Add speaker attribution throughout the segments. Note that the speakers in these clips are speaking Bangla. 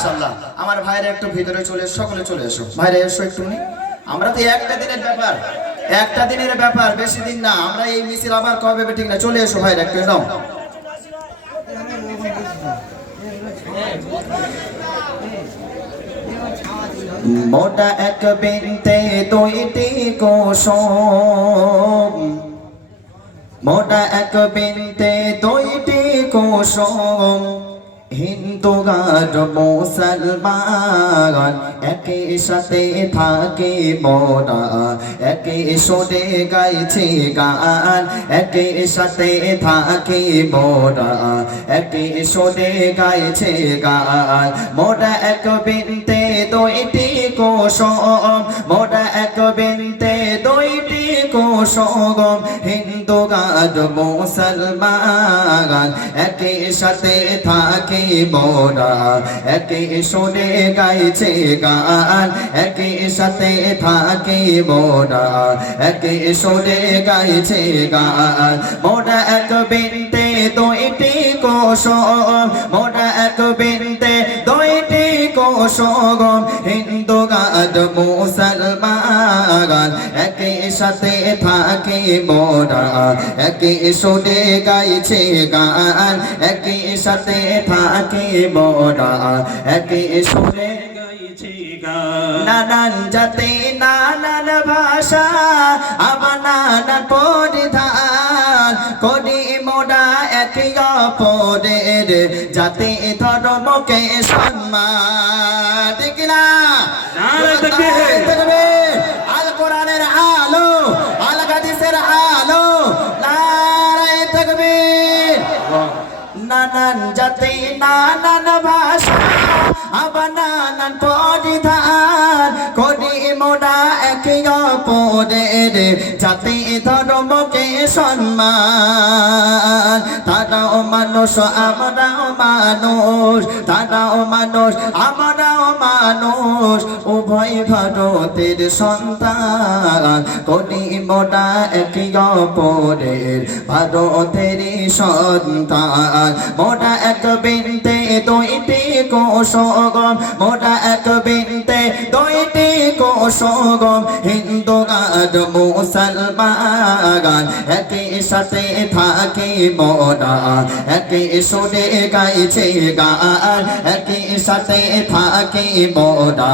Speaker 1: মাশাল্লাহ আমার ভাইরা একটু ভিতরে চলে এসো, সকলে চলে এসো। ভাইরা এসো একটু আমরা তো একটা দিনের ব্যাপার। একটা দিনের ব্যাপার, বেশি দিন না। আমরা এই মিছিল আবার কবে ঠিক না। চলে এসো ভাইরা, একটু নাও। মোটা এক বিনতে দুইটি কোসম। মোটা এক বিনতে দুইটি কোসম। হিন্দু গার মুসলমান একই সাথে থাকে মোরা একই সুরে গাইছে গান একই সাথে থাকে মোরা একই সুরে গাইছে গান। মোরা এক বিনতে দুইটি কোসম, মোরা কোসম হিন্দু গার মুসলমান। একই সাথে থাকে মোরা একই সুরে গাইছে গান। একই সাথে থাকে মোরা একই সুরে গাইছে গান। মোরা এক বিনতে দুইটি কোসম মোরা এক বিনতে কোসম হিন্দু গাদ মুসলমান। একই সাথে থাকে মোরা, একই সুরে গাইছে গান। একই সাথে থাকে মোরা, একই সুরে
Speaker 2: গাইছি গান।
Speaker 1: নানান জাতি, নানান ভাষা, আবার নানান পরিধান। করি অপরের জাতি ধর্মকে সম্মান। ঠিক না। আল কোরআনের আলো আল হাদিসের আলো। নারায় থাকবে নানান জাতি নানান ভাষা আবার নানান পরিধান করি মোরা একে অপরের জাতি ধর্মকে সম্মান তারাও মানুষ মানুষ মানুষ মানুষ উভয় ভারতের সন্তান করি মোরা একে অপরের ভারতের সন্তান মোরা এক দুইটি কোষগম মোরা এক বিনতে দুইটি কোষগম হিন্দু গান মুসলমান, একই সাথে থাকি মোরা একই সুরে গাইছে গান, একই সাথে থাকি মোরা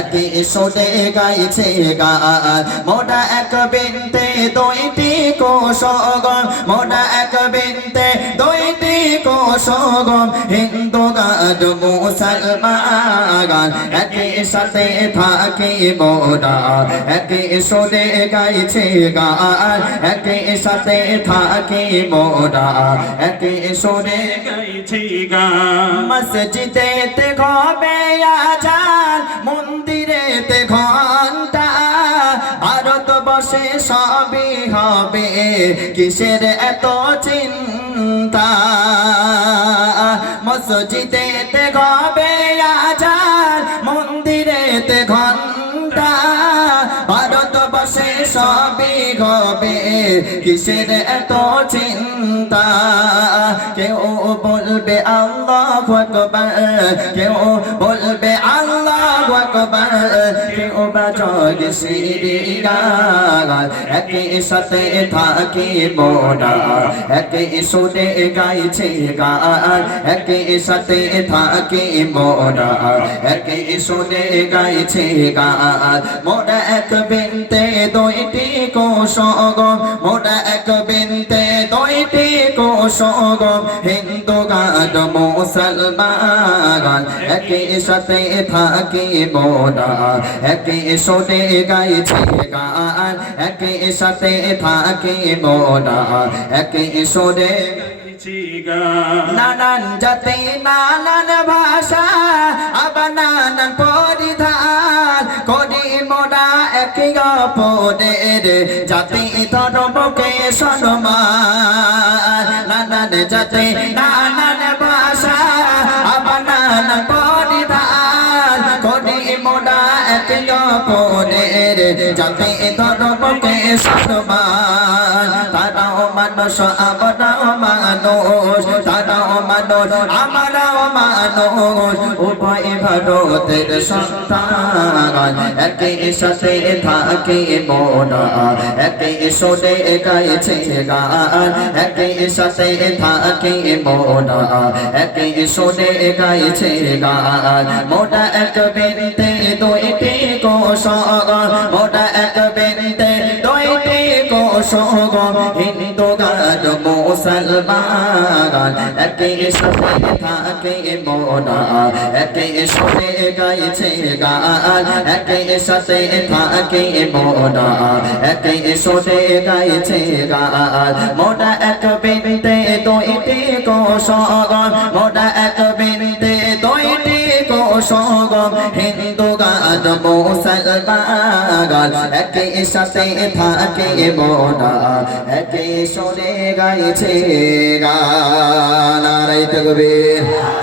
Speaker 1: একই সুরে গাইছে গান মোরা এক বিনতে দুইটি কোষগম মোরা এক বিনতে দুইটি কোষগম হিন্দু গান মুসলমান একই সাথে থাকি মোরা, একই সুরে গাইছে গান, একই সাথে থাকি মোরা, একই সুরে
Speaker 2: গাইছি গান।
Speaker 1: মসজিদেতে ঘবে আজান, মন্দিরেতে ঘণ্টা ভারত বসে সবই হবে, কিসের এত চিন্তা? মসজিদেতে গবে আজান মন্দিরেতে ঘণ্টা কিসের এত চিন্তা? কেউ বলবে আল্লাহ আকবার, কেউ বলবে আল্লাহ আকবার, কেউ বাজয় সিরিয়াল একই সাথে থাকি মোরা একই সুরে গাইছে গান, একই সাথে থাকি মোরা একই সুরে গাইছে গান। মোরা এক বিনতে দুইটি কোষগম মোরা এক বিনতে দুইটি কোষগম হিন্দু গান, মুসলমান। একই সাথে থাকি মোরা একই সুরে গাইছে গান, একই সাথে থাকি মোরা একই সুরে নানান জাতি, নানান ভাষা, আবার নানান পরিধান একই অপরের জাতি ধর্মকে সম্মান নানান জাতি, নানান ভাষা আবার নানান পরিধান। করি মোরা একই অপরের জাতি ধর্মকে সম্মান তারাও মানুষ আমরাও মানুষ তারাও মানুষ আমরাও মানুষ, উভয় ভারতের সন্তান। একে সাথে থাকে মোরা একে সরে গাইছে গান, একে সাথে থাকে মোরা একে সরে গাইছে গান। মোটা এক বেরিতে দুইটি কোষগ মোটা এক বেরিতে দুইটি কোষগ হিন্দু গান, মুসলমান। একে সাথে থাকে মোরা একে সরে গাইছে গান। একে সাথে থাকে মোরা একে সরে গাইছে গান। মোটা এক বেরিতে দুইটি কোষগ মোটা এক বেরিতে দুইটি কোষগ হিন্দু গান মুসলমান একে সাথে থাকে মোরা একে সরে গাইছে গান। আর তকবীর